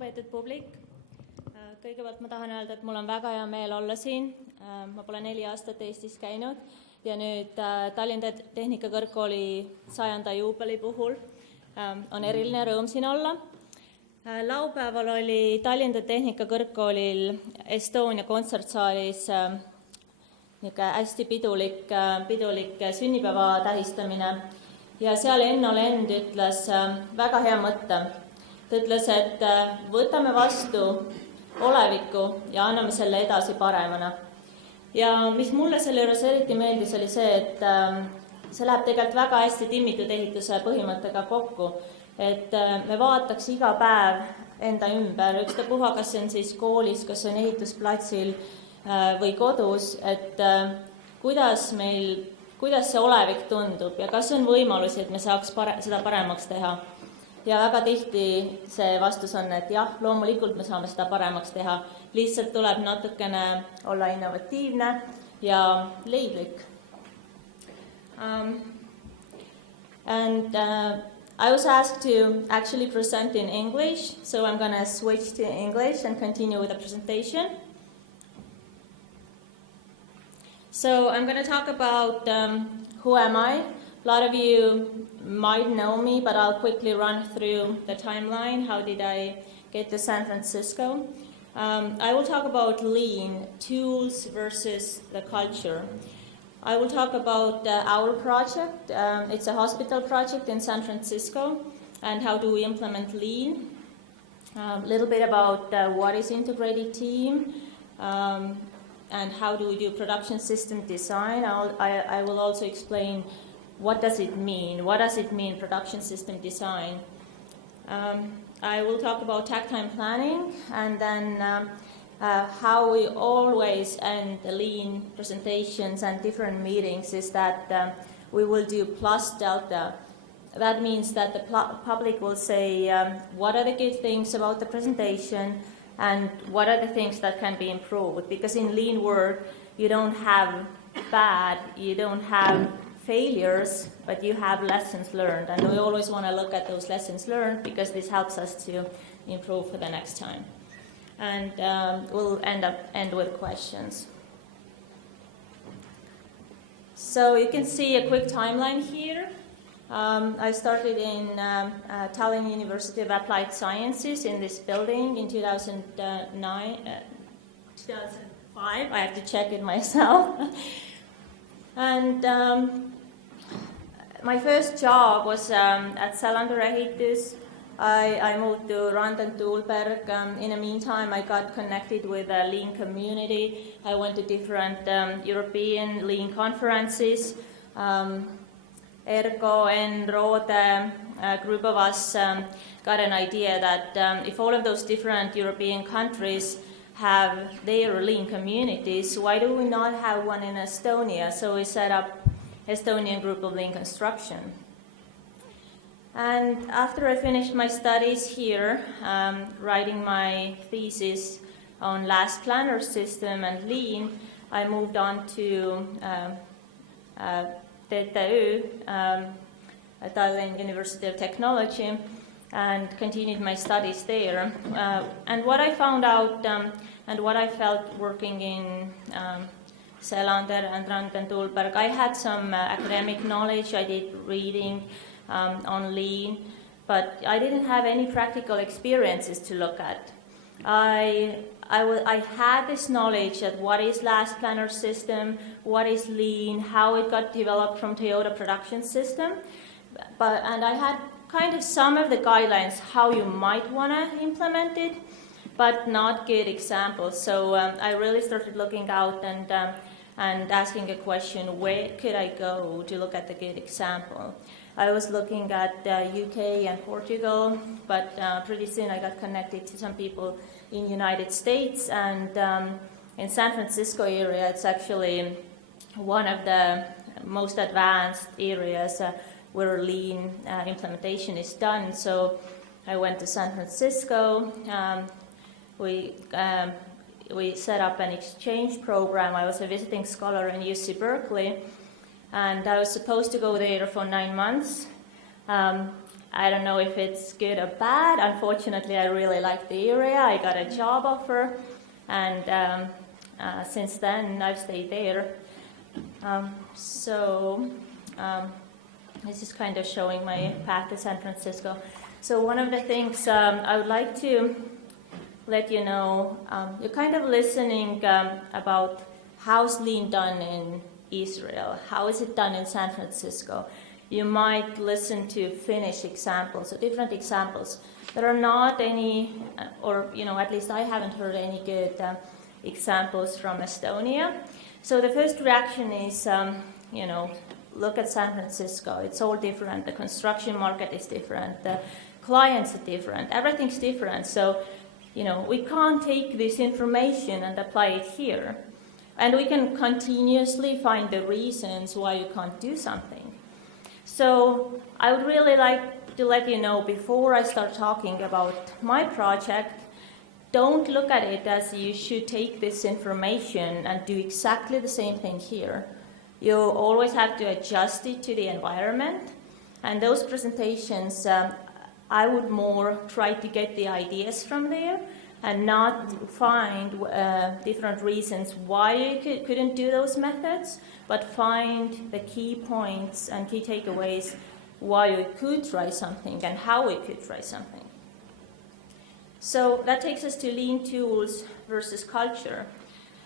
Lugupeetud publik, kõigepealt ma tahan öelda, et mul on väga hea meel olla siin. Ma pole 4 aastat Eestis käinud ja nüüd Tallinna Tehnikakõrgkooli 100. juubeli puhul on eriline rõõm siin olla. Laupäeval oli Tallinna Tehnikakõrgkoolil Estonia kontsertsaalis hästi pidulik sünnipäeva tähistamine ja seal Enno Lend ütles väga hea mõtte. Ta ütles, et võtame vastu oleviku ja anname selle edasi paremana. Ja mis mulle selle juures eriti meeldis, oli see, et see läheb tegelikult väga hästi timmitud ehituse põhimõttega kokku. Et me vaataks iga päev enda ümber, ükstapuha, kas see on siis koolis, kas see on ehitusplatsil või kodus, et kuidas see olevik tundub ja kas on võimalusi, et me saaks seda paremaks teha. Ja väga tihti see vastus on, et jah, loomulikult me saame seda paremaks teha. Lihtsalt tuleb natukene olla innovatiivne ja leidlik. I was asked to actually present in English, so I'm going to switch to English and continue with the presentation. So I'm going to talk about who am I. A lot of you might know me, but I'll quickly run through the timeline. How did I get to San Francisco? I will talk about lean, tools versus the culture. I will talk about our project. It's a hospital project in San Francisco, and how do we implement lean. A little bit about what is integrated team, and how do we do production system design. I will also explain what does it mean? What does it mean, production system design? I will talk about takt-time planning, and then how we always end the lean presentations and different meetings is that we will do plus delta. That means that the public will say what are the good things about the presentation and what are the things that can be improved. Because in lean work, you don't have bad, you don't have failures, but you have lessons learned, and we always want to look at those lessons learned because this helps us to improve for the next time. And we'll end with questions. So you can see a quick timeline here. I started in Tallinn University of Applied Sciences in this building in 2005. I have to check it myself. And my first job was at Salander Ehitus. I moved to Rand and Tuulberg. In the meantime, I got connected with a lean community. I went to different European lean conferences. Ergo and Rode, a group of us got an idea that if all of those different European countries have their lean communities, why do we not have one in Estonia? So we set up Estonian Group of Lean Construction. And after I finished my studies here, writing my thesis on last planner system and lean, I moved on to TTÜ, Tallinn University of Technology, and continued my studies there. And what I found out and what I felt working in Selander and Rand and Tuulberg, I had some academic knowledge. I did reading on lean, but I didn't have any practical experiences to look at. I had this knowledge of what is last planner system, what is lean, how it got developed from Toyota production system, and I had kind of some of the guidelines how you might want to implement it, but not good examples. So I really started looking out and asking a question, where could I go to look at the good example? I was looking at UK and Portugal, but pretty soon I got connected to some people in United States, and in San Francisco area, it's actually one of the most advanced areas where lean implementation is done. So I went to San Francisco. We set up an exchange program. I was a visiting scholar in UC Berkeley, and I was supposed to go there for 9 months. I don't know if it's good or bad. Unfortunately, I really like the area. I got a job offer, and since then I've stayed there. This is kind of showing my path to San Francisco. So one of the things I would like to let you know, you're kind of listening about how's Lean done in Israel, how is it done in San Francisco. You might listen to Finnish examples, or different examples. There are not any, or at least I haven't heard any good examples from Estonia. So the first reaction is, look at San Francisco. It's all different. The construction market is different. The clients are different. Everything's different. So, we can't take this information and apply it here. And we can continuously find the reasons why you can't do something. So I would really like to let you know, before I start talking about my project, don't look at it as you should take this information and do exactly the same thing here. You always have to adjust it to the environment. And those presentations, I would more try to get the ideas from there and not find different reasons why you couldn't do those methods, but find the key points and key takeaways why you could try something and how we could try something. So that takes us to Lean tools versus culture.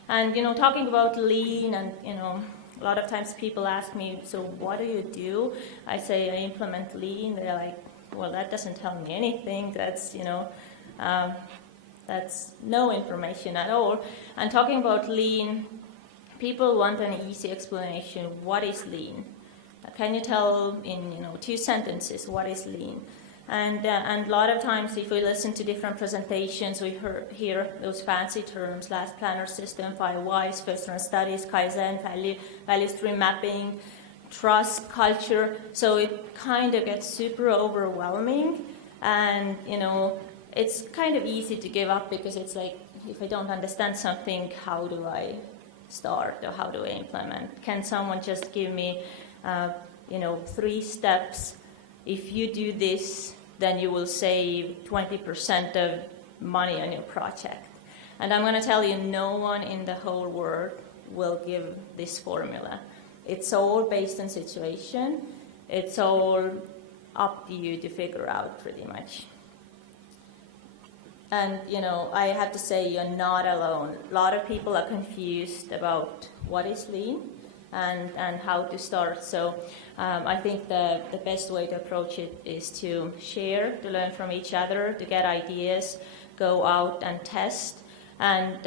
And, talking about Lean and, a lot of times people ask me, so what do you do? I say I implement Lean. They're like, well, that doesn't tell me anything. That's, that's no information at all. And talking about Lean, people want an easy explanation. What is Lean? Can you tell in 2 sentences what is Lean? And a lot of times, if we listen to different presentations, we hear those fancy terms: last planner system, 5 whys, first run studies, Kaizen, value stream mapping, trust, culture. So it kind of gets super overwhelming, and it's kind of easy to give up, because it's like, if I don't understand something, how do I start, or how do I implement? Can someone just give me 3 steps? If you do this, then you will save 20% of money on your project. And I'm going to tell you, no one in the whole world will give this formula. It's all based on situation. It's all up to you to figure out, pretty much. And, I have to say, you're not alone. A lot of people are confused about what is Lean and how to start. So I think the best way to approach it is to share, to learn from each other, to get ideas, go out and test. And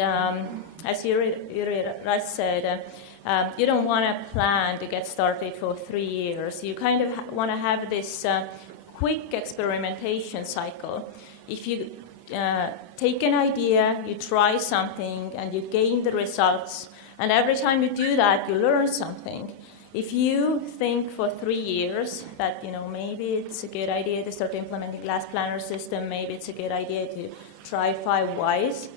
as Yuri said, you don't want to plan to get started for 3 years. You kind of want to have this quick experimentation cycle. If you take an idea, you try something, and you gain the results, and every time you do that, you learn something. If you think for 3 years that, maybe it's a good idea to start implementing glass planner system, maybe it's a good idea to try 5 whys,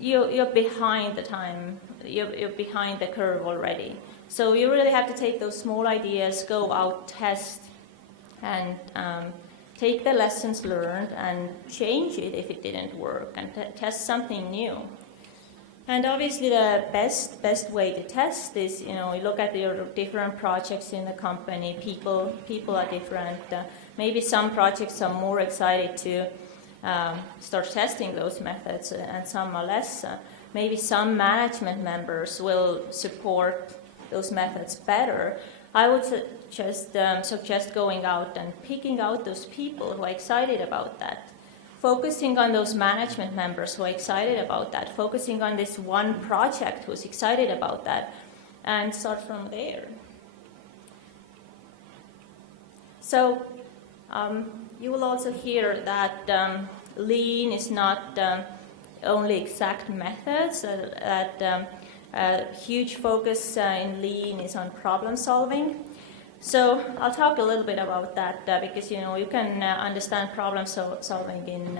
you're behind the time, you're behind the curve already. So you really have to take those small ideas, go out, test, and take the lessons learned and change it if it didn't work, and test something new. And obviously the best way to test is, you look at your different projects in the company. People are different. Maybe some projects are more excited to start testing those methods, and some are less. Maybe some management members will support those methods better. I would suggest going out and picking out those people who are excited about that. Focusing on those management members who are excited about that, focusing on this one project who's excited about that, and start from there. So you will also hear that Lean is not only exact methods, that a huge focus in Lean is on problem solving. So I'll talk a little bit about that because you can understand problem solving in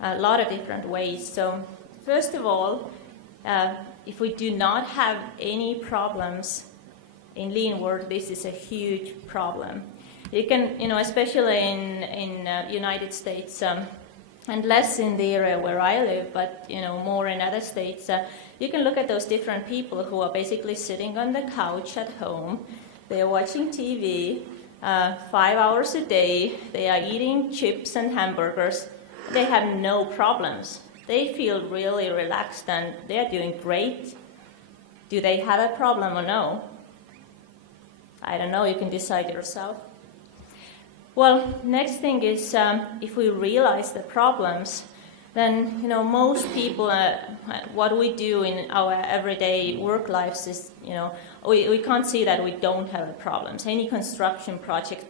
a lot of different ways. So first of all, if we do not have any problems in Lean world, this is a huge problem. You can, especially in United States, and less in the area where I live, but more in other states, you can look at those different people who are basically sitting on the couch at home. They are watching TV 5 hours a day. They are eating chips and hamburgers. They have no problems. They feel really relaxed and they are doing great. Do they have a problem or no? I don't know. You can decide yourself. Well, next thing is if we realize the problems, then most people, what we do in our everyday work lives is we can't see that we don't have problems. Any construction project,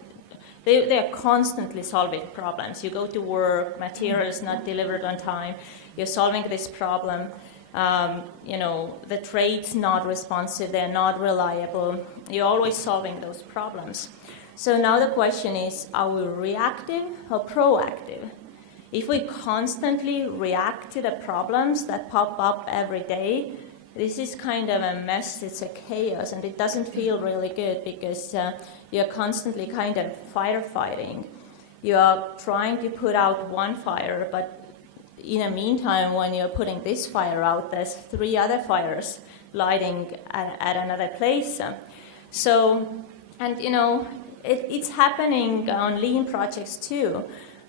they are constantly solving problems. You go to work, material is not delivered on time, you're solving this problem. The trade's not responsive, they're not reliable. You're always solving those problems. So now the question is, are we reactive or proactive? If we constantly react to the problems that pop up every day, this is kind of a mess, it's a chaos, and it doesn't feel really good because you're constantly kind of firefighting. You are trying to put out one fire, but in the meantime, when you're putting this fire out, there's 3 other fires lighting at another place. It's happening on lean projects too.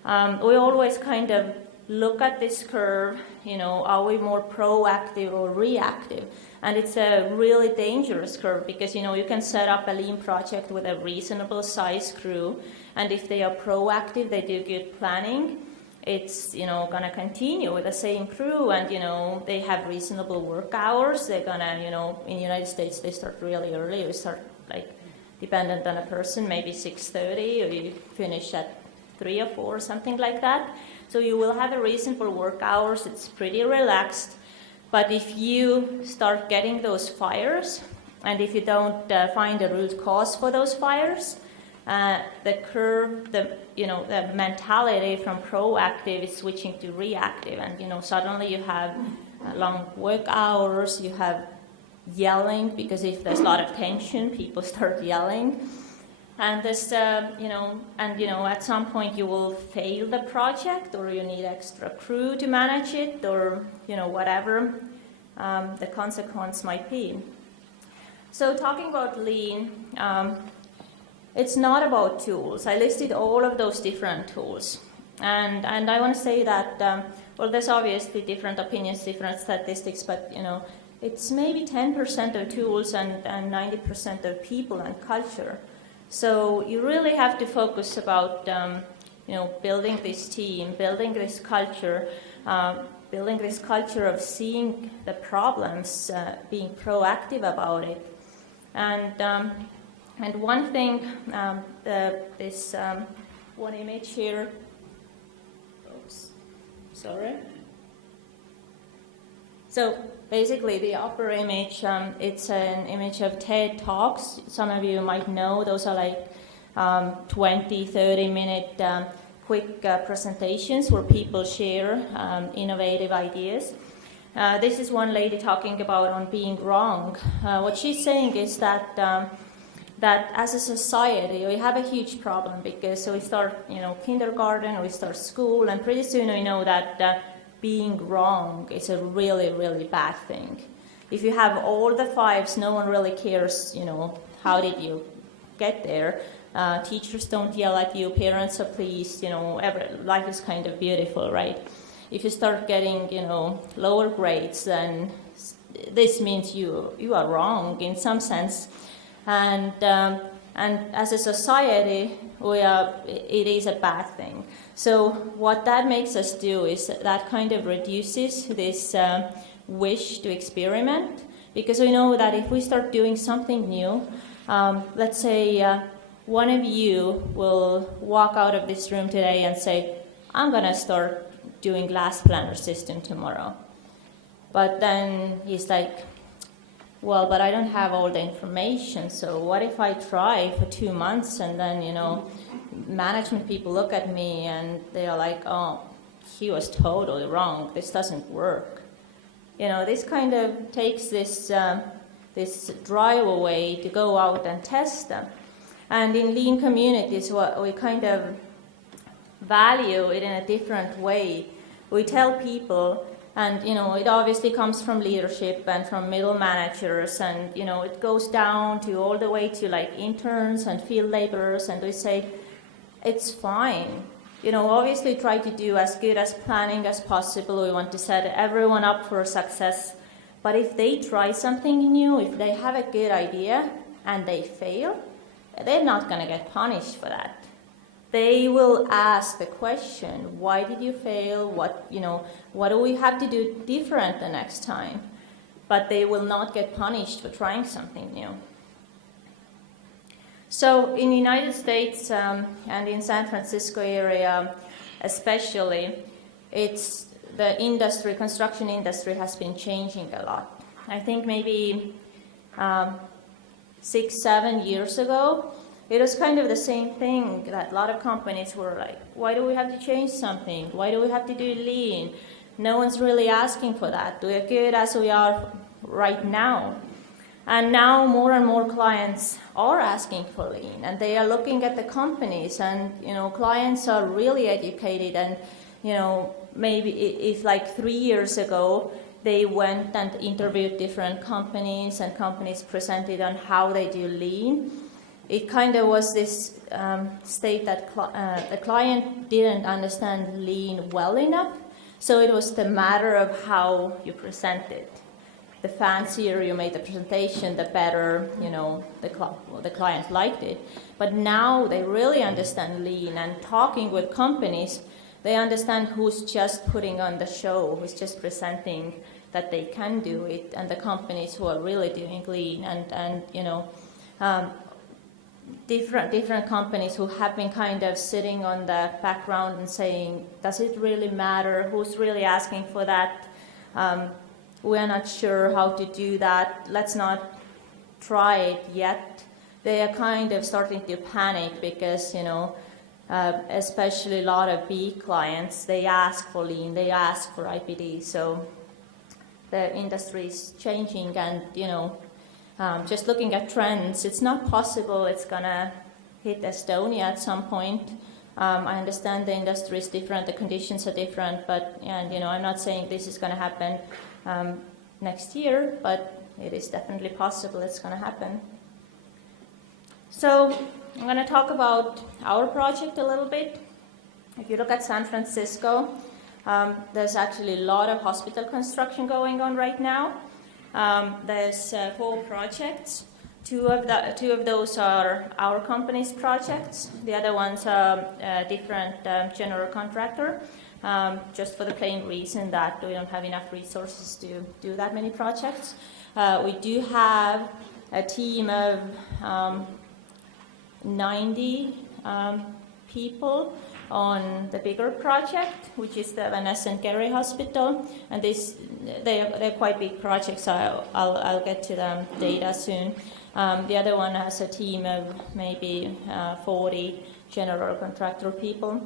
We always kind of look at this curve, are we more proactive or reactive? And it's a really dangerous curve because, you can set up a lean project with a reasonable size crew, and if they are proactive, they do good planning, it's, going to continue with the same crew, and, they have reasonable work hours. They're going to, in the United States, they start really early. We start, dependent on a person, maybe 6:30, or you finish at 3 or 4, something like that. So you will have a reasonable work hours. It's pretty relaxed. But if you start getting those fires, and if you don't find a root cause for those fires, the curve, the mentality from proactive is switching to reactive, and suddenly you have long work hours. You have yelling, because if there's a lot of tension, people start yelling. And this, at some point you will fail the project, or you need extra crew to manage it, or, whatever the consequence might be. So talking about lean, it's not about tools. I listed all of those different tools. And I want to say that, there's obviously different opinions, different statistics, but, it's maybe 10% of tools and 90% of people and culture. So you really have to focus about, building this team, building this culture of seeing the problems, being proactive about it. And one thing, this one image here. Oops, sorry. So basically, the upper image, it's an image of TED Talks. Some of you might know those are 20, 30-minute quick presentations where people share innovative ideas. This is one lady talking about on being wrong. What she's saying is that as a society, we have a huge problem because we start, kindergarten, we start school, and pretty soon we know that being wrong is a really, really bad thing. If you have all the 5s, no one really cares, how did you get there. Teachers don't yell at you, parents are pleased, life is kind of beautiful, right? If you start getting, lower grades, then this means you are wrong in some sense. And as a society, it is a bad thing. So what that makes us do is that kind of reduces this wish to experiment, because we know that if we start doing something new, let's say one of you will walk out of this room today and say, I'm going to start doing glass planner system tomorrow. But then he's like, well, but I don't have all the information, so what if I try for 2 months and then, management people look at me and they are like, oh, he was totally wrong, this doesn't work. This kind of takes this drive away to go out and test them. And in lean communities, what we kind of value it in a different way. We tell people, and it obviously comes from leadership and from middle managers, and it goes down to all the way to like interns and field laborers, and we say it's fine. Obviously try to do as good as planning as possible. We want to set everyone up for success. But if they try something new, if they have a good idea and they fail, they're not going to get punished for that. They will ask the question, why did you fail? What do we have to do different the next time? But they will not get punished for trying something new. So in the United States and in San Francisco area especially, the industry, construction industry has been changing a lot. I think maybe 6-7 years ago, it was kind of the same thing, that a lot of companies were like, why do we have to change something? Why do we have to do lean? No one's really asking for that. We're good as we are right now. And now more and more clients are asking for lean, and they are looking at the companies, and clients are really educated, and maybe if like 3 years ago they went and interviewed different companies, and companies presented on how they do lean, it kind of was this state that the client didn't understand lean well enough, so it was the matter of how you present it. The fancier you made the presentation, the better, the client liked it. But now they really understand lean, and talking with companies, they understand who's just putting on the show, who's just presenting that they can do it, and the companies who are really doing lean, and different companies who have been kind of sitting on the background and saying, does it really matter? Who's really asking for that? We're not sure how to do that. Let's not try it yet. They are kind of starting to panic because, especially a lot of big clients, they ask for lean, they ask for IPD. So the industry is changing, and, just looking at trends, it's not possible it's going to hit Estonia at some point. I understand the industry is different, the conditions are different, but I'm not saying this is going to happen next year, but it is definitely possible it's going to happen. So I'm going to talk about our project a little bit. If you look at San Francisco, there's actually a lot of hospital construction going on right now. There's 4 projects. Two of those are our company's projects. The other ones are a different general contractor, just for the plain reason that we don't have enough resources to do that many projects. We do have a team of 90 people on the bigger project, which is the Vanessa and Gary Hospital, and they're quite big projects, so I'll get to the data soon. The other one has a team of maybe 40 general contractor people.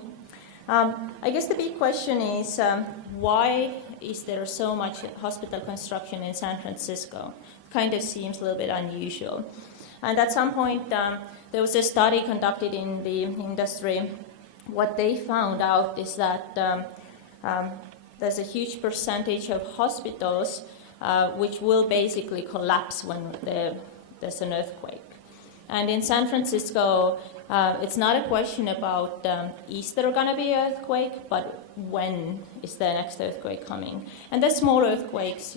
I guess the big question is, why is there so much hospital construction in San Francisco? Kind of seems a little bit unusual. And at some point, there was a study conducted in the industry. What they found out is that there's a huge percentage of hospitals which will basically collapse when there's an earthquake. And in San Francisco, it's not a question about is there going to be an earthquake, but when is the next earthquake coming? And there's small earthquakes,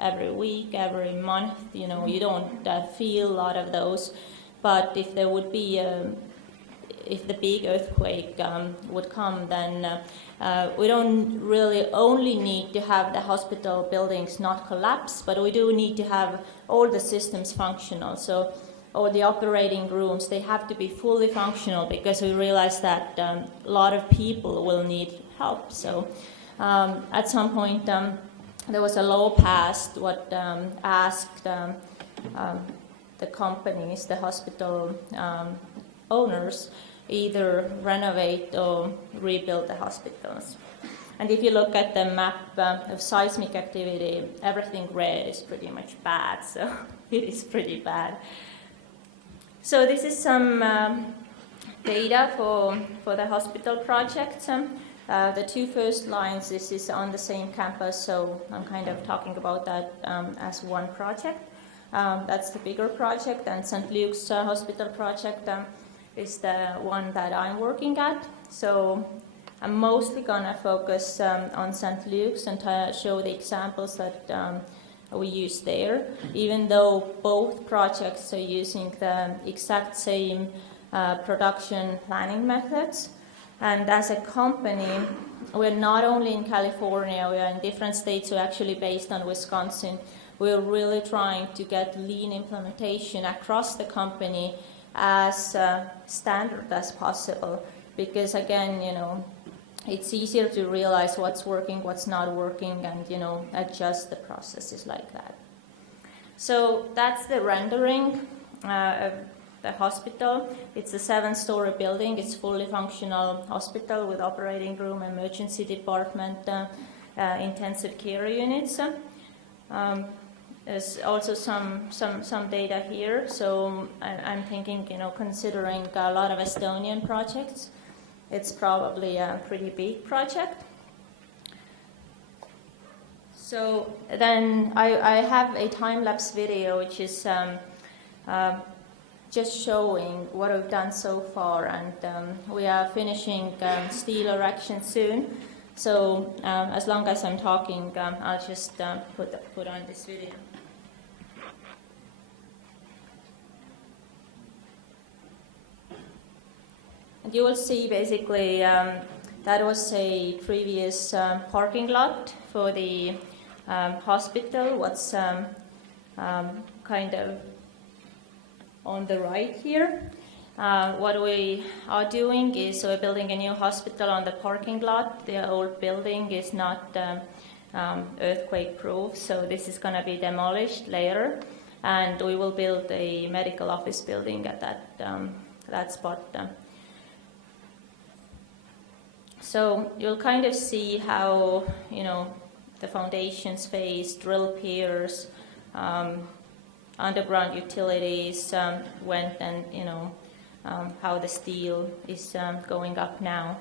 every week, every month. You don't feel a lot of those. But if there would be if the big earthquake would come, then we don't really only need to have the hospital buildings not collapse, but we do need to have all the systems functional. So all the operating rooms, they have to be fully functional, because we realize that a lot of people will need help. So at some point there was a law passed what asked the companies, the hospital owners, either renovate or rebuild the hospitals. And if you look at the map of seismic activity, everything red is pretty much bad, so it is pretty bad. So this is some data for the hospital project. The two first lines, this is on the same campus, so I'm kind of talking about that as one project. That's the bigger project, and St. Luke's Hospital project is the one that I'm working at. So I'm mostly going to focus on St. Luke's and show the examples that we use there, even though both projects are using the exact same production planning methods. And as a company, we're not only in California, we are in different states, we're actually based on Wisconsin. We're really trying to get lean implementation across the company as standard as possible, because again, it's easier to realize what's working, what's not working, and adjust the processes like that. So that's the rendering of the hospital. It's a 7-story building. It's fully functional hospital with operating room, emergency department, intensive care units. There's also some data here. So I'm thinking, considering a lot of Estonian projects, it's probably a pretty big project. So then I have a time-lapse video, which is just showing what we've done so far, and we are finishing steel erection soon. So as long as I'm talking, I'll just put on this video. And you will see basically that was a previous parking lot for the hospital. What's kind of on the right here. What we are doing is we're building a new hospital on the parking lot. The old building is not earthquake proof, so this is going to be demolished later, and we will build a medical office building at that spot. So you'll kind of see how the foundation space, drill piers, underground utilities went, and how the steel is going up now.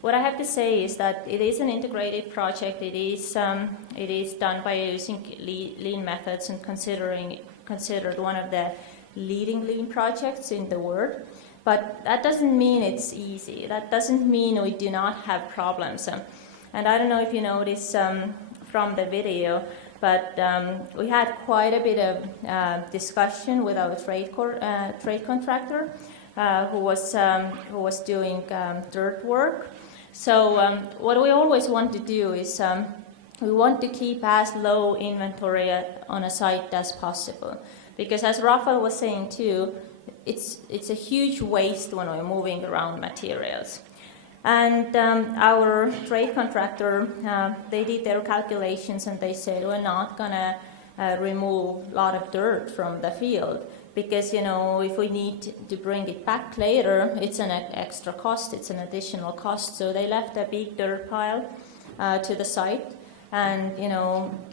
What I have to say is that it is an integrated project. It is done by using lean methods and considered one of the leading lean projects in the world. But that doesn't mean it's easy. That doesn't mean we do not have problems. And I don't know if you noticed from the video, but we had quite a bit of discussion with our trade contractor who was doing dirt work. So what we always want to do is we want to keep as low inventory on a site as possible, because as Rafael was saying too, it's a huge waste when we're moving around materials. And our trade contractor, they did their calculations and they said, we're not going to remove a lot of dirt from the field, because if we need to bring it back later, it's an extra cost, it's an additional cost. So they left a big dirt pile to the site, and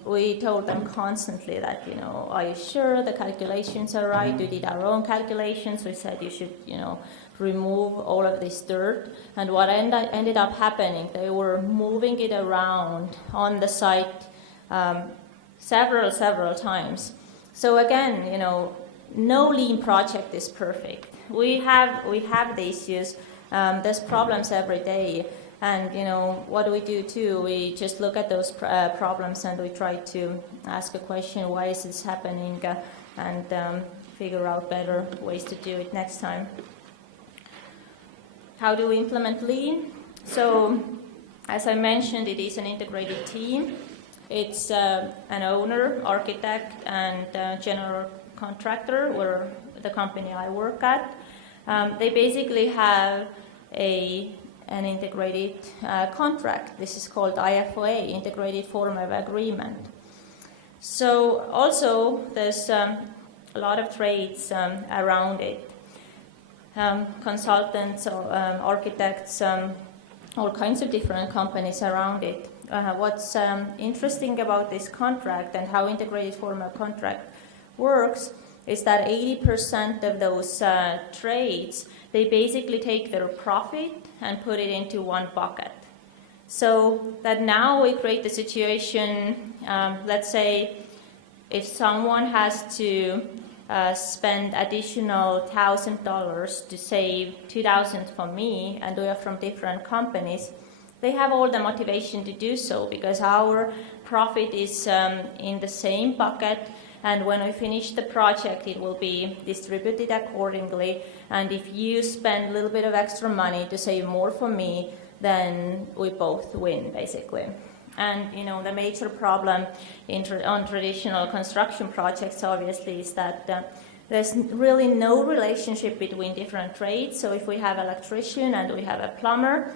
we told them constantly that are you sure the calculations are right? We did our own calculations. We said you should remove all of this dirt, and what ended up happening, they were moving it around on the site several times. So again, no lean project is perfect. We have the issues. There's problems every day, and what do we do too? We just look at those problems and we try to ask a question: why is this happening? And figure out better ways to do it next time. How do we implement lean? So, as I mentioned, it is an integrated team. It's an owner, architect, and general contractor, or the company I work at. They basically have an integrated contract. This is called IFOA, Integrated Form of Agreement. So also there's a lot of trades around it. Consultants, architects, all kinds of different companies around it. What's interesting about this contract and how integrated form of contract works is that 80% of those trades, they basically take their profit and put it into one bucket. So that now we create the situation, let's say if someone has to spend additional $1,000 to save $2,000 for me, and we are from different companies, they have all the motivation to do so because our profit is in the same bucket, and when we finish the project it will be distributed accordingly, and if you spend a little bit of extra money to save more for me, then we both win basically. And the major problem on traditional construction projects obviously is that there's really no relationship between different trades. So if we have an electrician and we have a plumber,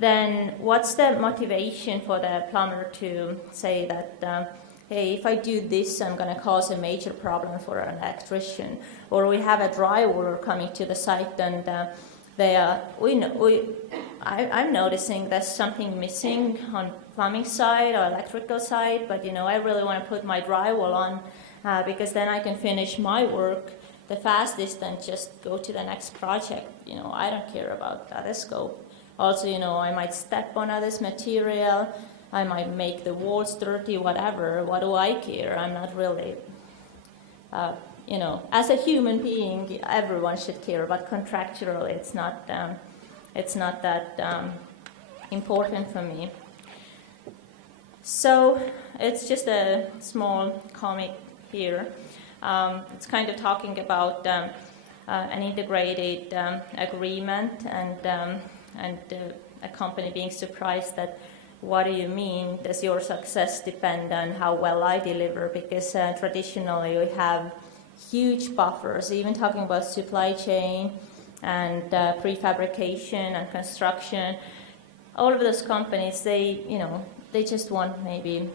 then what's the motivation for the plumber to say that, hey, if I do this, I'm going to cause a major problem for an electrician? Or we have a drywaller coming to the site and I'm noticing there's something missing on plumbing side or electrical side, but I really want to put my drywall on because then I can finish my work the fastest and just go to the next project. I don't care about other scope. Also, I might step on others' material, I might make the walls dirty, whatever. What do I care? I'm not really, as a human being, everyone should care, but contractually it's not that important for me. So it's just a small comic here. It's kind of talking about an integrated agreement and a company being surprised that, what do you mean, does your success depend on how well I deliver? Because traditionally we have huge buffers, even talking about supply chain and prefabrication and construction. All of those companies, they just want maybe,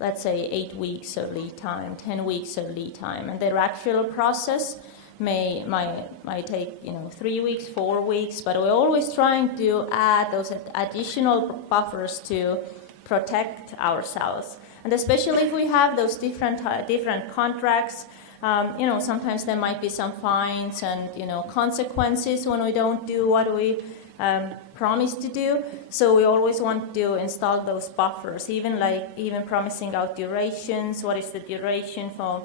let's say, 8 weeks of lead time, 10 weeks of lead time, and their actual process might take 3 weeks, 4 weeks, but we're always trying to add those additional buffers to protect ourselves. And especially if we have those different contracts, sometimes there might be some fines and consequences when we don't do what we promised to do. So we always want to install those buffers, even promising out durations. What is the duration for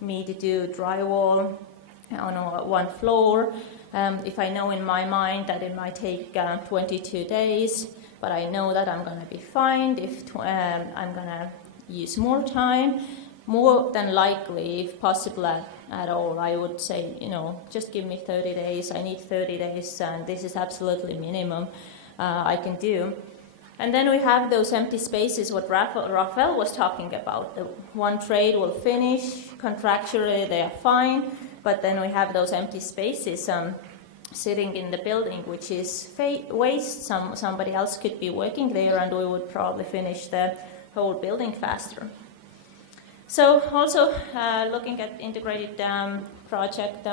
me to do drywall on one floor? If I know in my mind that it might take 22 days, but I know that I'm going to be fined if I'm going to use more time, more than likely, if possible at all, I would say, just give me 30 days. I need 30 days, and this is absolutely minimum I can do. And then we have those empty spaces, what Rafael was talking about. The one trade will finish, contractually they are fine, but then we have those empty spaces sitting in the building, which is waste. Somebody else could be working there, and we would probably finish the whole building faster. So also looking at integrated project,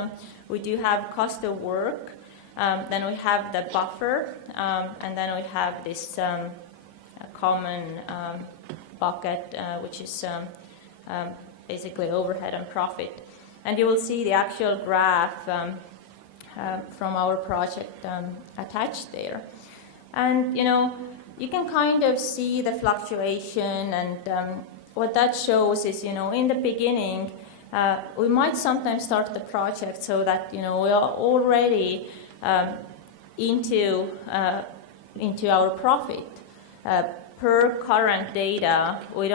we do have cost of work, then we have the buffer, and then we have this common bucket, which is basically overhead and profit. And you will see the actual graph from our project attached there. And you can kind of see the fluctuation, and what that shows is, in the beginning, we might sometimes start the project so that, we are already into our profit. Per current data, we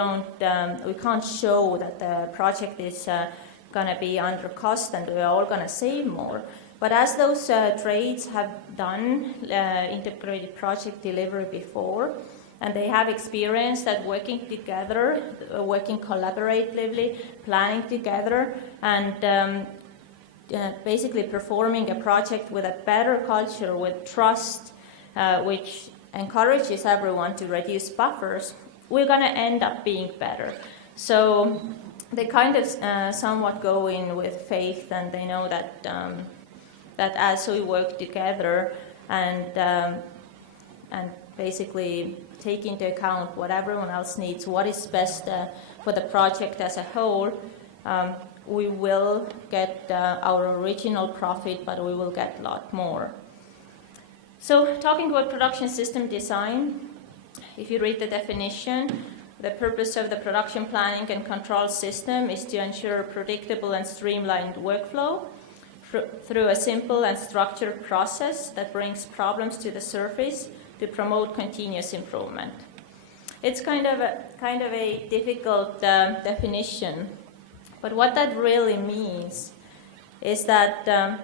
can't show that the project is going to be under cost and we're all going to save more. But as those trades have done integrated project delivery before, and they have experience that working together, working collaboratively, planning together, and basically performing a project with a better culture, with trust, which encourages everyone to reduce buffers, we're going to end up being better. So they kind of somewhat go in with faith, and they know that that as we work together and basically take into account what everyone else needs, what is best for the project as a whole, we will get our original profit, but we will get a lot more. So talking about production system design, if you read the definition, the purpose of the production planning and control system is to ensure a predictable and streamlined workflow through a simple and structured process that brings problems to the surface to promote continuous improvement. It's kind of a difficult definition, but what that really means is that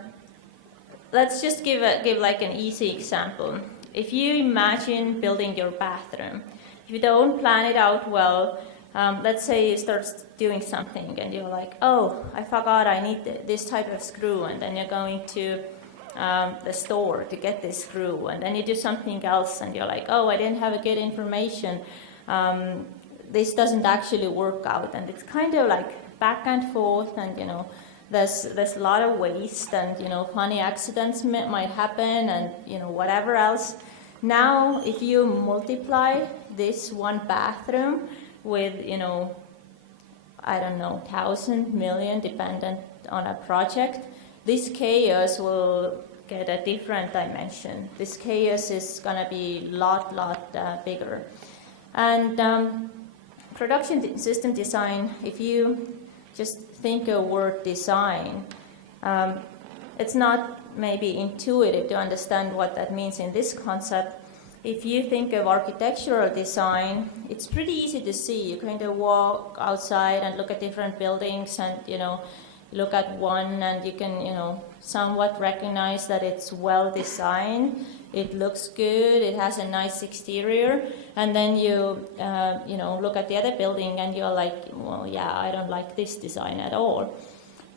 let's just give like an easy example. If you imagine building your bathroom, if you don't plan it out well, let's say you start doing something and you're like, oh, I forgot I need this type of screw, and then you're going to the store to get this screw, and then you do something else and you're like, oh, I didn't have a good information. This doesn't actually work out, and it's kind of like back and forth, and there's a lot of waste, and funny accidents might happen, and whatever else. Now, if you multiply this one bathroom with I don't know, 1,000, million, dependent on a project, this chaos will get a different dimension. This chaos is going to be lot bigger. And production system design, if you just think of word design, it's not maybe intuitive to understand what that means in this concept. If you think of architectural design, it's pretty easy to see. You kind of walk outside and look at different buildings and, look at one, and you can, somewhat recognize that it's well designed. It looks good. It has a nice exterior. And then you, look at the other building and you're like, well, yeah, I don't like this design at all.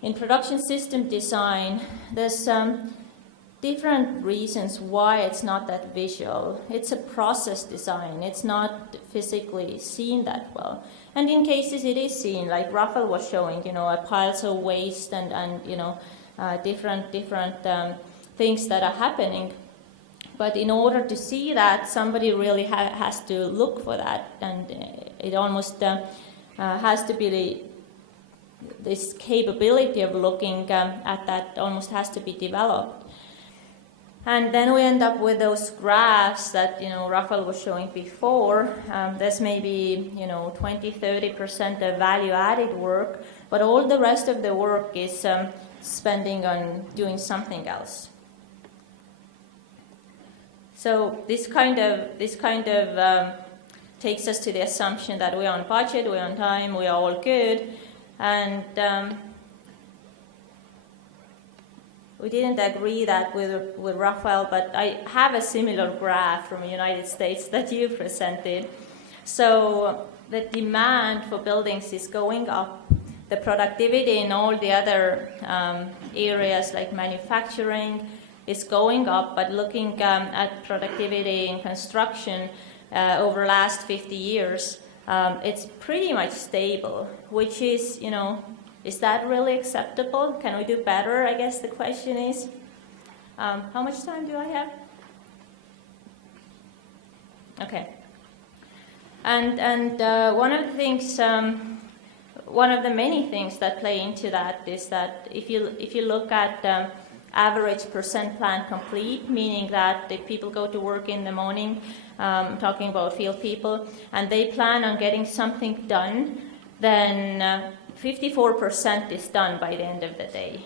In production system design, there's different reasons why it's not that visual. It's a process design. It's not physically seen that well. And in cases it is seen, like Rafael was showing, piles of waste and different things that are happening. But in order to see that, somebody really has to look for that, and it almost has to be this capability of looking at that almost has to be developed. And then we end up with those graphs that Rafael was showing before. There's maybe 20-30% of value-added work, but all the rest of the work is spending on doing something else. So this kind of takes us to the assumption that we're on budget, we're on time, we are all good, and we didn't agree that with Rafael, but I have a similar graph from the United States that you presented. So the demand for buildings is going up. The productivity in all the other areas like manufacturing is going up, but looking at productivity in construction over the last 50 years, it's pretty much stable, which is that really acceptable? Can we do better, I guess the question is. How much time do I have? Okay. And one of the things, one of the many things that play into that is that if you look at average percent plan complete, meaning that if people go to work in the morning, talking about field people, and they plan on getting something done, then 54% is done by the end of the day.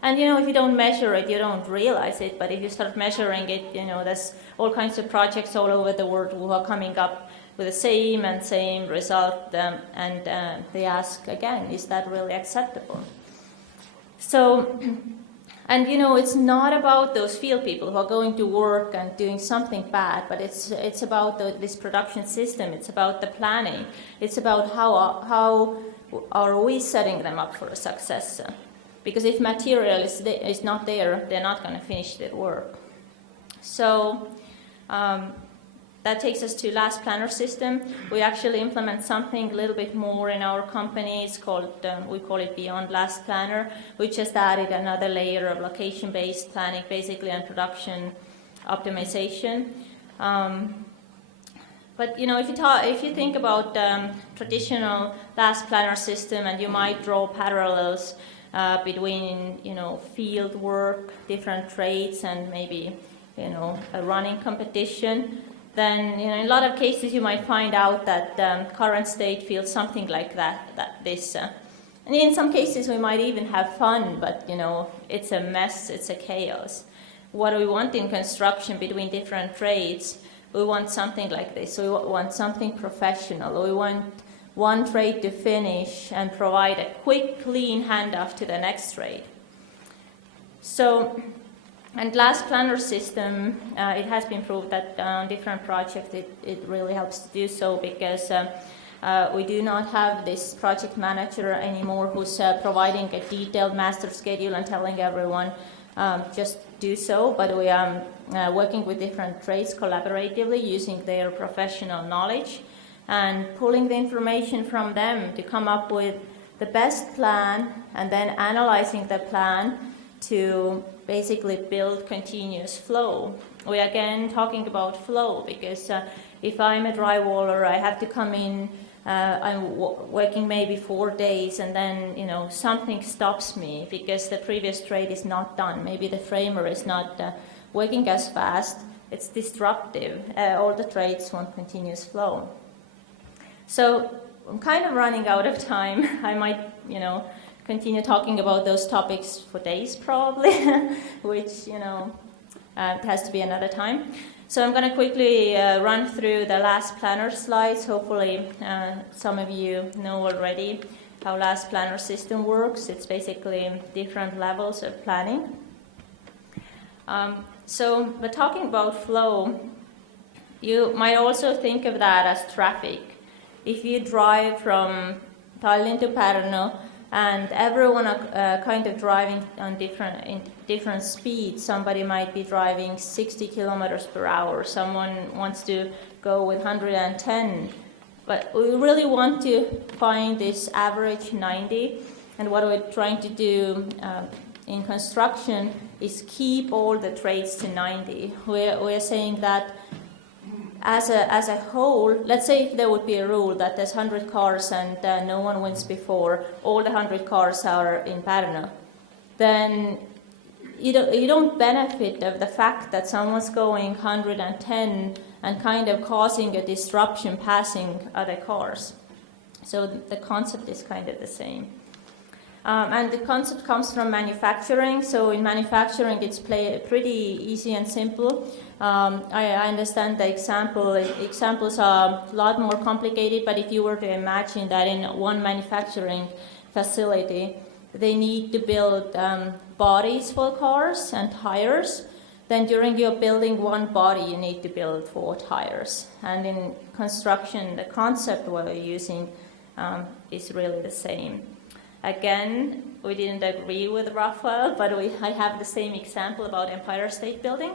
And if you don't measure it, you don't realize it, but if you start measuring it, there's all kinds of projects all over the world who are coming up with the same result, and they ask again, is that really acceptable? So, and it's not about those field people who are going to work and doing something bad, but it's about this production system. It's about the planning. It's about how are we setting them up for a success? Because if material is not there, they're not going to finish their work. So that takes us to last planner system. We actually implement something a little bit more in our company. It's called, we call it Beyond Last Planner, which just added another layer of location-based planning, basically, and production optimization. But if you think about traditional last planner system, and you might draw parallels between field work, different trades, and maybe a running competition, then in a lot of cases you might find out that current state feels something like this. And in some cases we might even have fun, but it's a mess, it's a chaos. What do we want in construction between different trades? We want something like this. We want something professional. We want one trade to finish and provide a quick, clean handoff to the next trade. So, and last planner system, it has been proved that on different projects it really helps to do so, because we do not have this project manager anymore who's providing a detailed master schedule and telling everyone just do so, but we are working with different trades collaboratively, using their professional knowledge and pulling the information from them to come up with the best plan, and then analyzing the plan to basically build continuous flow. We are again talking about flow, because if I'm a drywaller, I have to come in, I'm working maybe 4 days, and then something stops me because the previous trade is not done. Maybe the framer is not working as fast. It's disruptive. All the trades want continuous flow. So I'm kind of running out of time. I might continue talking about those topics for days probably, which it has to be another time. So I'm going to quickly run through the last planner slides. Hopefully some of you know already how last planner system works. It's basically different levels of planning. So but talking about flow, you might also think of that as traffic. If you drive from Tallinn to Pärnu, and everyone are kind of driving on different speeds. Somebody might be driving 60 kilometers per hour. Someone wants to go with 110. But we really want to find this average 90. And what we're trying to do in construction is keep all the trades to 90. We're saying that as a whole, let's say if there would be a rule that there's 100 cars and no one wins before, all the 100 cars are in Pärnu, then you don't benefit of the fact that someone's going 110 and kind of causing a disruption passing other cars. So the concept is kind of the same. And the concept comes from manufacturing. So in manufacturing, it's pretty easy and simple. I understand the examples are a lot more complicated, but if you were to imagine that in one manufacturing facility, they need to build bodies for cars and tires, then during your building one body, you need to build 4 tires. And in construction, the concept we're using is really the same. Again, we didn't agree with Raphael, but I have the same example about Empire State Building.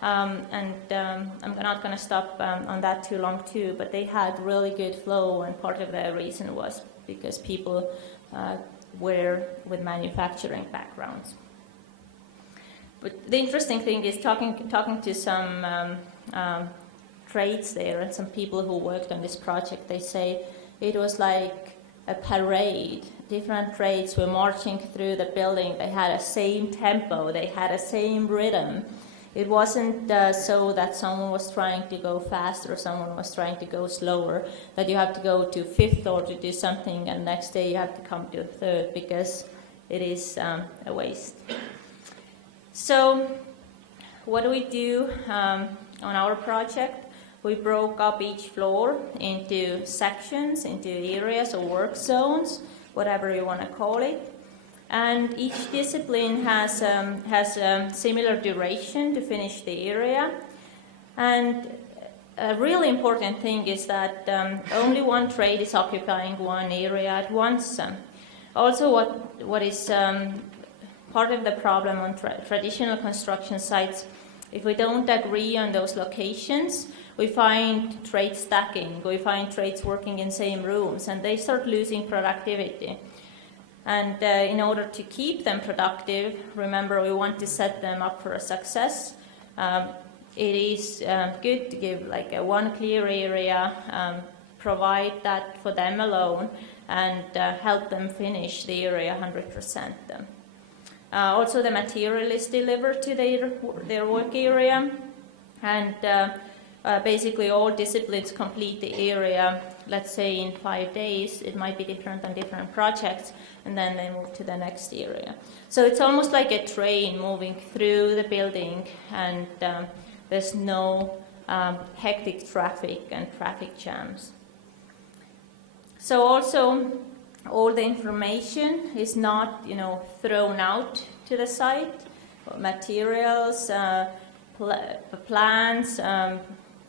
I'm not going to stop on that too long too, but they had really good flow, and part of the reason was because people were with manufacturing backgrounds. But the interesting thing is talking to some trades there and some people who worked on this project, they say it was like a parade. Different trades were marching through the building. They had the same tempo. They had the same rhythm. It wasn't so that someone was trying to go faster or someone was trying to go slower, that you have to go to 5th floor to do something and next day you have to come to 3rd, because it is a waste. So what do we do on our project? We broke up each floor into sections, into areas or work zones, whatever you want to call it. And each discipline has a similar duration to finish the area. And a really important thing is that only one trade is occupying one area at once. Also, what is part of the problem on traditional construction sites, if we don't agree on those locations, we find trades stacking, we find trades working in same rooms, and they start losing productivity. And in order to keep them productive, remember, we want to set them up for a success. it is good to give like a one clear area, provide that for them alone, and help them finish the area 100%. Also, the material is delivered to their work area, and basically all disciplines complete the area, let's say in 5 days. It might be different on different projects, and then they move to the next area. So it's almost like a train moving through the building, and there's no hectic traffic and traffic jams. So also, all the information is not, thrown out to the site. Materials, plans,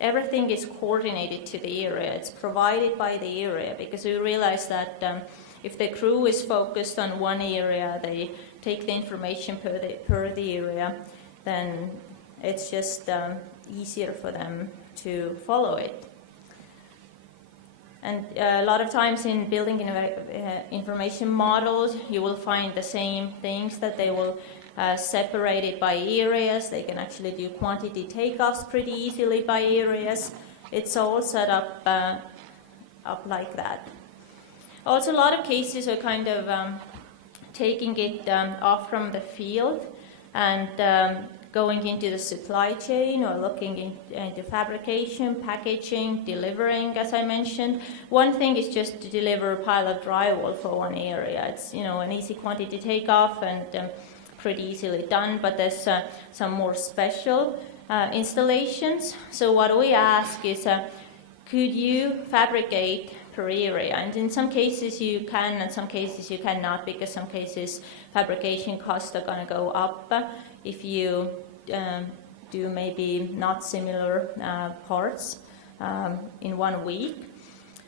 everything is coordinated to the area. It's provided by the area, because we realize that if the crew is focused on one area, they take the information per the area, then it's just easier for them to follow it. And a lot of times in building information models, you will find the same things, that they will separate it by areas. They can actually do quantity takeoffs pretty easily by areas. It's all set up like that. Also, a lot of cases are kind of taking it off from the field and going into the supply chain, or looking into fabrication, packaging, delivering, as I mentioned. One thing is just to deliver a pile of drywall for one area. It's an easy quantity takeoff and pretty easily done, but there's some more special installations. So what we ask is, could you fabricate per area? And in some cases you can, and some cases you cannot, because some cases fabrication costs are going to go up if you do maybe not similar parts in 1 week.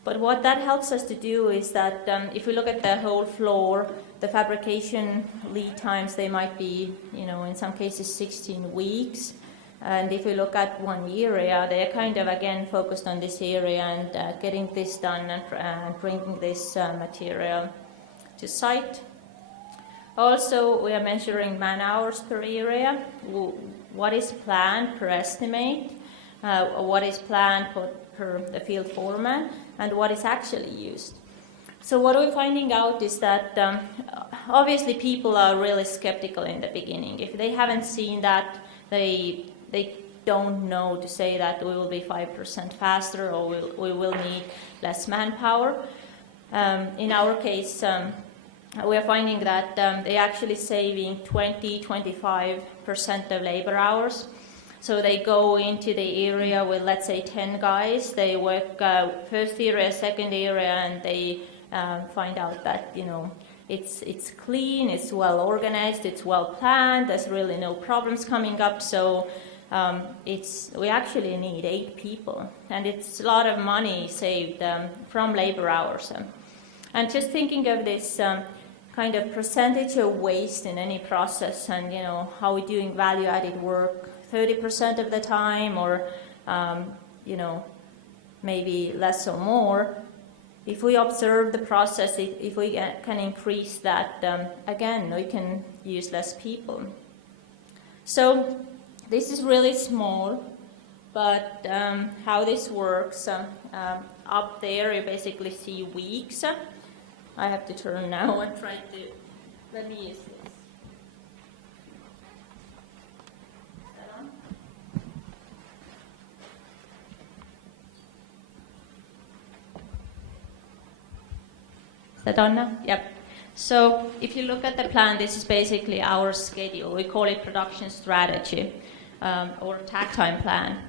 But what that helps us to do is that if we look at the whole floor, the fabrication lead times, they might be, in some cases 16 weeks. And if we look at one area, they are kind of, again, focused on this area and getting this done and bringing this material to site. Also, we are measuring man-hours per area. What is planned per estimate, what is planned per the field foreman, and what is actually used. So what we're finding out is that obviously people are really skeptical in the beginning. If they haven't seen that, they don't know to say that we will be 5% faster, or we will need less manpower. In our case, we are finding that they're actually saving 20-25% of labor hours. So they go into the area with, let's say, 10 guys. They work first area, second area, and they find out that, it's clean, it's well organized, it's well planned, there's really no problems coming up. So we actually need 8 people, and it's a lot of money saved from labor hours. And just thinking of this kind of percentage of waste in any process, and how we're doing value-added work 30% of the time, or maybe less or more. If we observe the process, if we can increase that, again, we can use less people. So this is really small, but how this works, up there you basically see weeks. I have to turn now and try to, let me use this. Is that on? Is that on now? Yep. So if you look at the plan, this is basically our schedule. We call it production strategy, or takt time plan.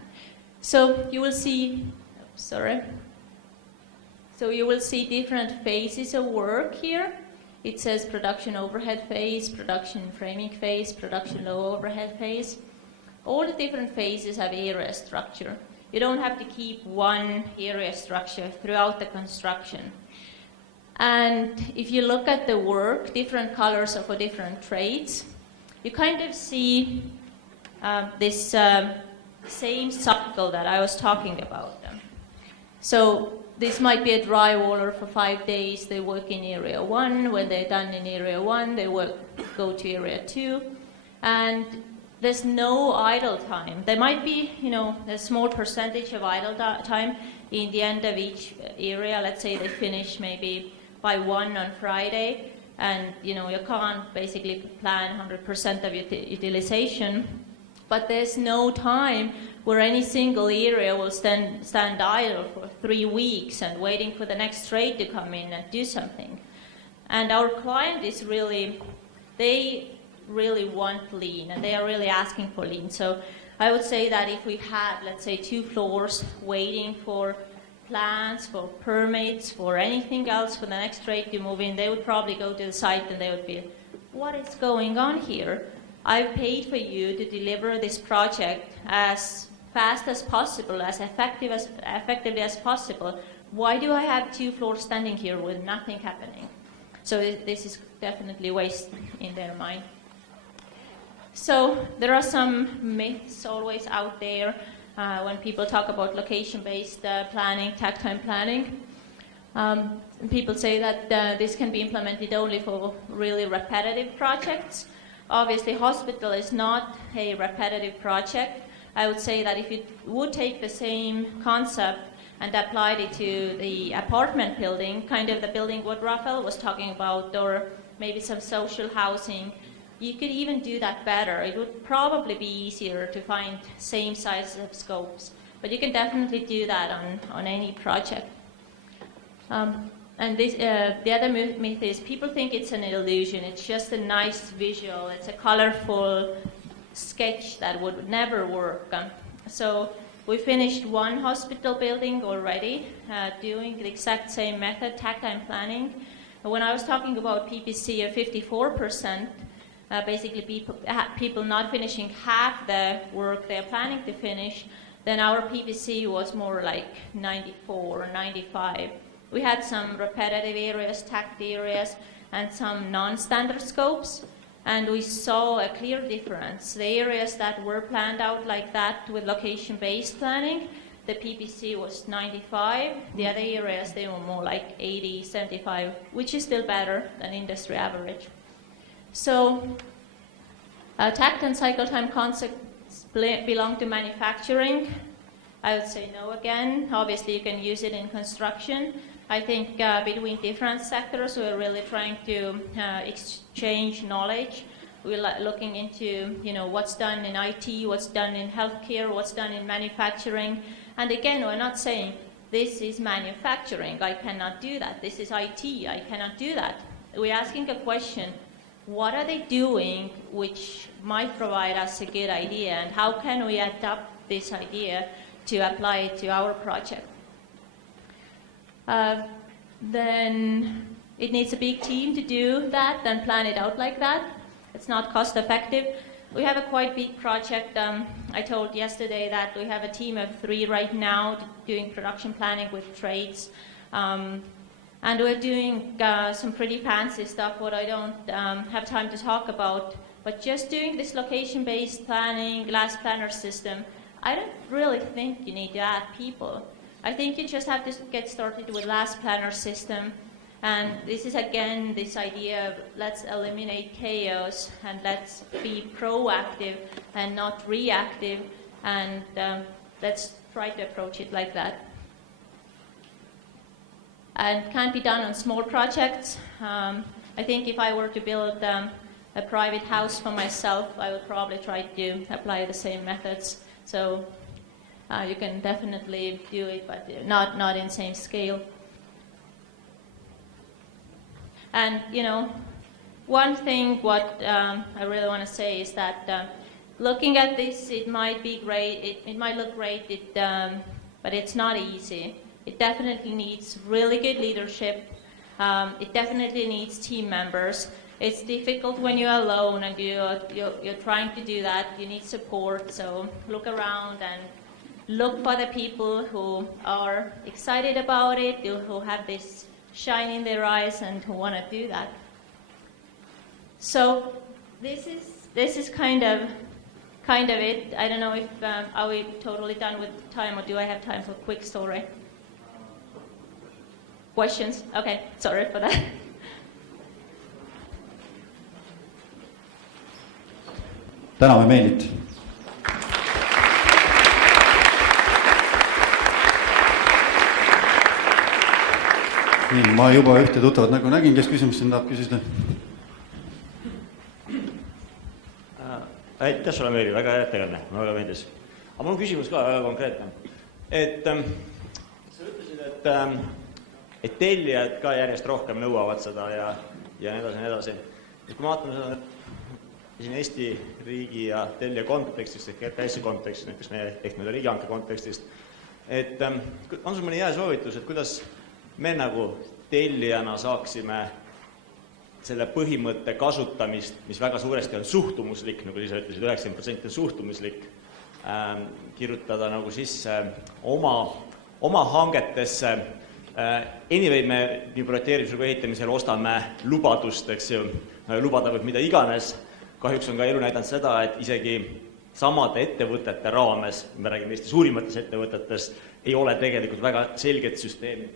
So you will see, So you will see different phases of work here. It says production overhead phase, production framing phase, production low overhead phase. All the different phases have area structure. You don't have to keep one area structure throughout the construction. And if you look at the work, different colors are for different trades, you kind of see this same cycle that I was talking about. So this might be a drywaller for 5 days. They work in area 1. When they're done in area 1, they go to area 2. And there's no idle time. There might be, a small percentage of idle time in the end of each area. Let's say they finish maybe by 1 on Friday, and you can't basically plan 100% of utilization. But there's no time where any single area will stand idle for 3 weeks and waiting for the next trade to come in and do something. And our client is they really want lean, and they are really asking for lean. So I would say that if we had, let's say, 2 floors waiting for plans, for permits, for anything else for the next trade to move in, they would probably go to the site and they would be, what is going on here? I've paid for you to deliver this project as fast as possible, as effectively as possible. Why do I have 2 floors standing here with nothing happening? So this is definitely waste in their mind. So there are some myths always out there when people talk about location-based planning, takt time planning. People say that this can be implemented only for really repetitive projects. Obviously, hospital is not a repetitive project. I would say that if you would take the same concept and applied it to the apartment building, kind of the building what Rafael was talking about, or maybe some social housing, you could even do that better. It would probably be easier to find same size of scopes, but you can definitely do that on any project. And this, the other myth is people think it's an illusion. It's just a nice visual. It's a colorful sketch that would never work. So we finished 1 hospital building already doing the exact same method, takt time planning. When I was talking about PPC of 54%, basically people not finishing half the work they're planning to finish, then our PPC was more like 94 or 95. We had some repetitive areas, takt areas, and some non-standard scopes, and we saw a clear difference. The areas that were planned out like that with location-based planning, the PPC was 95. The other areas, they were more like 80, 75, which is still better than industry average. So takt and cycle time concepts belong to manufacturing. I would say no again. Obviously, you can use it in construction. I think between different sectors, we're really trying to exchange knowledge. We're looking into, what's done in IT, what's done in healthcare, what's done in manufacturing. And again, we're not saying this is manufacturing, I cannot do that. This is IT, I cannot do that. We're asking a question, what are they doing which might provide us a good idea, and how can we adapt this idea to apply it to our project? Then it needs a big team to do that and plan it out like that. It's not cost effective. We have a quite big project. I told yesterday that we have a team of 3 right now doing production planning with trades. And we're doing some pretty fancy stuff, what I don't have time to talk about. But just doing this location-based planning, last planner system, I don't really think you need to add people. I think you just have to get started with last planner system. And this is again this idea of let's eliminate chaos and let's be proactive and not reactive, and let's try to approach it like that. And can't be done on small projects. I think if I were to build a private house for myself, I would probably try to apply the same methods. So you can definitely do it, but not in same scale. And one thing what I really want to say is that looking at this, it might be great, it might look great, but it's not easy. It definitely needs really good leadership. It definitely needs team members. It's difficult when you're alone and you're trying to do that. You need support. So look around and look for the people who are excited about it, who have this shine in their eyes and who want to do that. So this is kind of it. I don't know if are we totally done with time, or do I have time for a quick story? Questions? Okay, sorry for that. Täname Meelit. Nii, ma juba ühte tuttavat nägu nägin, kes küsimust siin tahab küsida. Aitäh sulle, Meeli, väga hea ettekanne, ma väga meeldis. Aga mul on küsimus ka väga konkreetne. Sa ütlesid, et tellijad ka järjest rohkem nõuavad seda ja nii edasi. Kui ma vaatame seda siin Eesti riigi ja tellija kontekstist, ehk RKS-i kontekstist, näiteks meie riigihanke kontekstist, et on sul mõni hea soovitus, et kuidas me nagu tellijana saaksime selle põhimõtte kasutamist, mis väga suuresti on suhtumuslik, nagu sa ütlesid, 90% on suhtumuslik, kirjutada nagu sisse oma hangetesse. Anyway, me nii projekteerimisel kui ehitamisel ostame lubadust, eks ju, lubada võib mida iganes. Kahjuks on ka elu näidanud seda, et isegi samade ettevõtete raames, me räägime Eesti suurimates ettevõtetes, ei ole tegelikult väga selget süsteemi,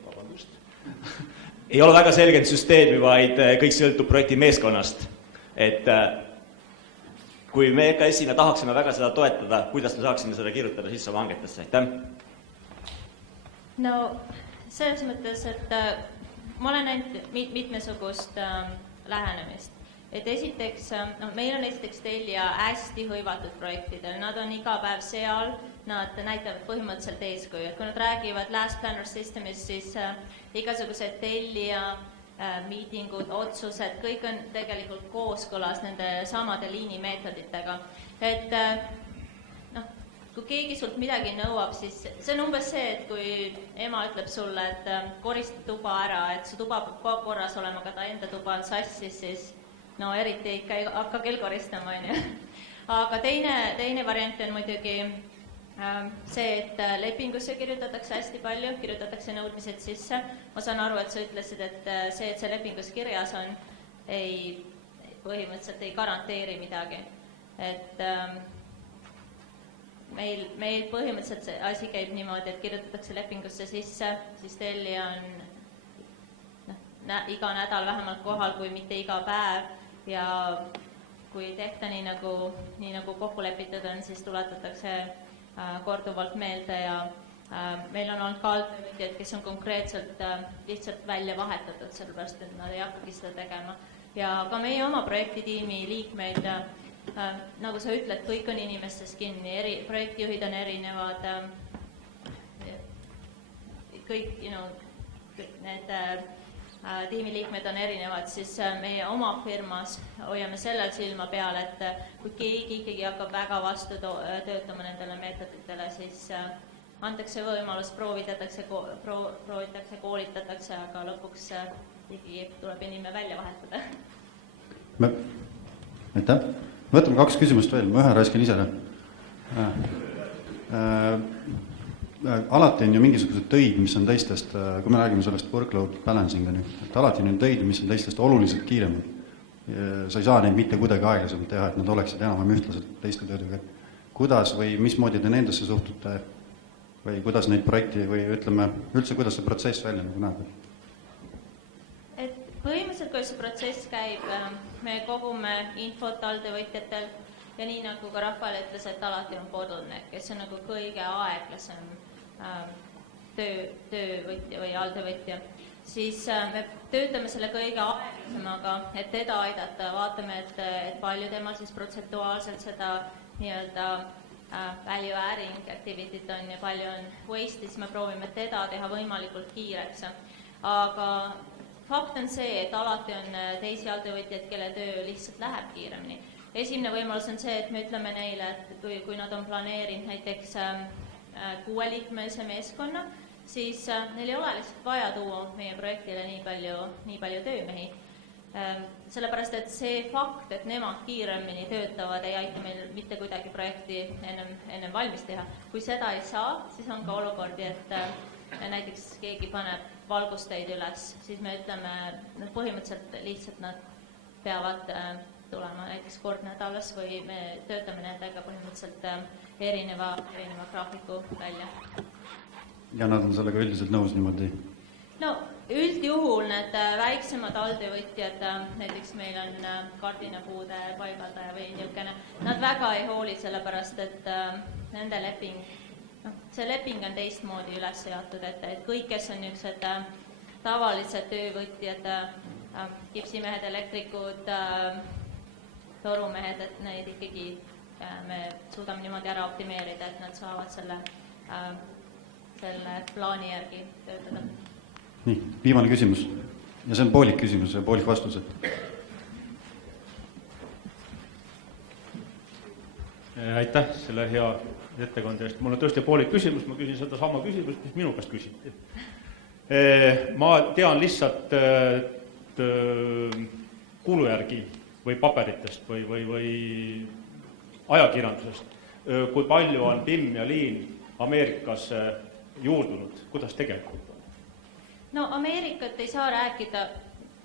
ei ole väga selget süsteemi, vaid kõik sõltub projekti meeskonnast. Et kui me EKS-ina tahaksime väga seda toetada, kuidas me saaksime seda kirjutada sisse oma hangetesse? No, selles mõttes, et ma olen näinud mitmesugust lähenemist. Et esiteks, meil on esiteks tellija hästi hõivatud projektidel, nad on iga päev seal, nad näitavad põhimõtteliselt eeskuju. Kui nad räägivad last planner systemist, siis igasugused tellija, miitingud, otsused, kõik on tegelikult kooskõlas nende samade liinimeetoditega. Et kui keegi sult midagi nõuab, siis see on umbes see, et kui ema ütleb sulle, et korista tuba ära, et su tuba peab korras olema, aga ta enda tuba on sassis, siis no eriti ikka ei hakka kell koristama. Aga teine variant on muidugi see, et lepingusse kirjutatakse hästi palju, kirjutatakse nõudmised sisse. Ma saan aru, et sa ütlesid, et see lepingus kirjas on, põhimõtteliselt ei garanteeri midagi. Et meil põhimõtteliselt see asi käib niimoodi, et kirjutatakse lepingusse sisse, siis tellija on iga nädal vähemalt kohal, kui mitte iga päev. Ja kui ei tehta nii nagu kokku lepitud on, siis tuletatakse korduvalt meelde ja meil on olnud ka alltöövõtjad, kes on konkreetselt lihtsalt välja vahetatud, sellepärast, et nad ei hakkagi seda tegema. Ja ka meie oma projektitiimi liikmeid, nagu sa ütled, kõik on inimestest kinni, projektijuhid on erinevad, kõik need tiimiliikmed on erinevad, siis meie oma firmas hoiame sellel silma peal, et kui keegi ikkagi hakkab väga vastu töötama nendele meetoditele, siis antakse võimalus, proovitakse, koolitatakse, aga lõpuks ikkagi tuleb inimene välja vahetada. Aitäh. Võtame 2 küsimust veel, ma ühe raiskan ise. Alati on ju mingisugused töid, mis on teistest, kui me räägime sellest workload balancing, et alati on töid, mis on teistest oluliselt kiiremad. Sa ei saa neid mitte kuidagi aeglasemalt teha, et nad oleksid enam ühtlaselt teiste töödega. Kuidas või mismoodi te nendesse suhtute või kuidas neid projekti või ütleme üldse, kuidas see protsess välja nagu näeb? Et põhimõtteliselt, kui see protsess käib, me kogume infot alltöövõtjatel ja nii nagu ka Rafael ütles, et alati on bottleneck, kes on nagu kõige aeglasem töövõtja või alltöövõtja, siis me töötame selle kõige aeglasemaga, et teda aidata, vaatame, et palju tema siis protsentuaalselt seda nii-öelda value adding activity't on ja palju on waste, siis me proovime teda teha võimalikult kiireks. Aga fakt on see, et alati on teisi alltöövõtjaid, kelle töö lihtsalt läheb kiiremini. Esimene võimalus on see, et me ütleme neile, et kui nad on planeerinud näiteks 6-liikmelise meeskonna, siis neil ei ole lihtsalt vaja tuua meie projektile nii palju töömehi. Sellepärast, et see fakt, et nemad kiiremini töötavad, ei aita meil mitte kuidagi projekti ennem valmis teha. Kui seda ei saa, siis on ka olukordi, et näiteks keegi paneb valgusteid üles, siis me ütleme, põhimõtteliselt lihtsalt nad peavad tulema näiteks kord nädalas või me töötame nendega põhimõtteliselt erineva graafiku välja. Ja nad on sellega üldiselt nõus niimoodi? No, üldjuhul need väiksemad alltöövõtjad, näiteks meil on kardinapuude paigaldaja või niisugune, nad väga ei hooli sellepärast, et nende leping, see leping on teistmoodi üles jaotud, et kõik, kes on niisugused tavalised töövõtjad, kipsimehed, elektrikud, torumehed, et neid ikkagi me suudame niimoodi ära optimeerida, et nad saavad selle plaani järgi töötada. Nii, viimane küsimus. Ja see on poolik küsimus ja poolik vastus. Aitäh selle hea ettekande eest. Mul on tõesti poolik küsimus, ma küsin seda sama küsimust, mis minu käest küsiti. Ma tean lihtsalt kuulu järgi või paberitest või ajakirjandusest, kui palju on PIM ja liin Ameerikas juurdunud, kuidas tegelikult on? No Ameerikat ei saa rääkida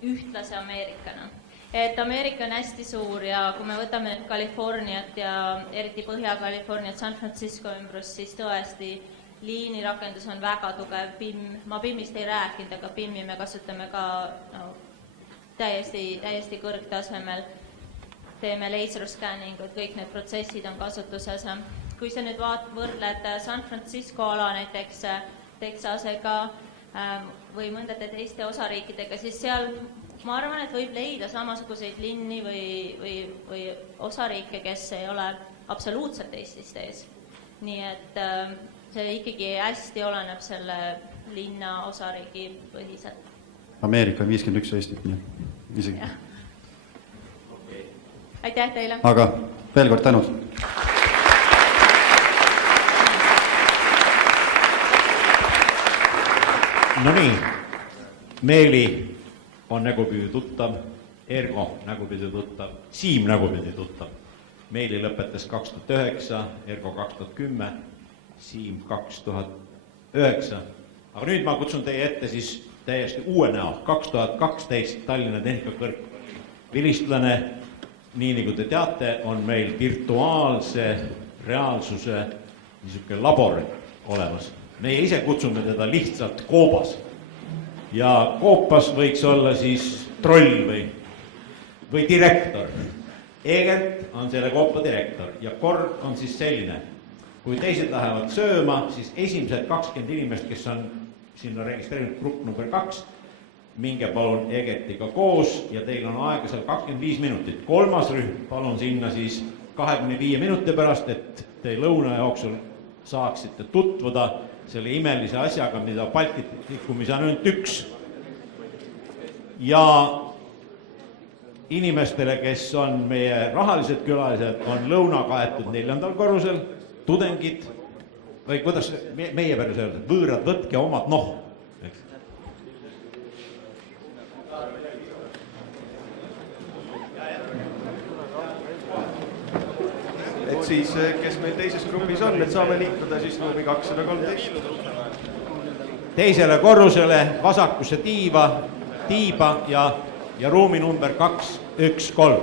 ühtlase Ameerikana. Et Ameerika on hästi suur ja kui me võtame Californiat ja eriti Põhja-Californiat, San Francisco ümbrus, siis tõesti liinirakendus on väga tugev. Ma PIM-ist ei rääkinud, aga PIM-i me kasutame ka täiesti kõrgtasemel. Teeme laserscanningut, kõik need protsessid on kasutuses. Kui sa nüüd võrdled San Francisco ala näiteks Texasega või mõndade teiste osariikidega, siis seal ma arvan, et võib leida samasuguseid linni või osariike, kes ei ole absoluutselt Eestist ees. Nii et see ikkagi hästi oleneb selle linna osariigi põhiselt. Ameerika on 51 Eestit, nii isegi. Aitäh teile! Aga veel kord tänud! No nii, Meeli on nägupidi tuttav, Ergo nägupidi tuttav, Siim nägupidi tuttav. Meeli lõpetas 2009, Ergo 2010, Siim 2009. Aga nüüd ma kutsun teie ette siis täiesti uue näo, 2012 Tallinna Tehnikakõrgkooli vilistlane. Nii nagu te teate, on meil virtuaalse reaalsuse niisugune labor olemas. Meie ise kutsume teda lihtsalt Koobas. Ja Koopas võiks olla siis troll või direktor. Egert on selle Koopa direktor ja kord on siis selline. Kui teised lähevad sööma, siis esimesed 20 inimest, kes on sinna registreerinud grupp number 2, minge palun Egertiga koos ja teil on aega seal 25 minutit. Kolmas rühm palun sinna siis 25 minuti pärast, et te lõuna jooksul saaksite tutvuda selle imelise asjaga, mida Baltikumis on ainult üks. Ja inimestele, kes on meie rahalised külalised, on lõuna kaetud 4. korrusel, tudengid, või kuidas meie päris öelda, võõrad võtke omad Et siis, kes meil teises grupis on, et saame liikuda siis ruumi 213. Teisele korrusele vasakusse tiiba ja ruumi number 213.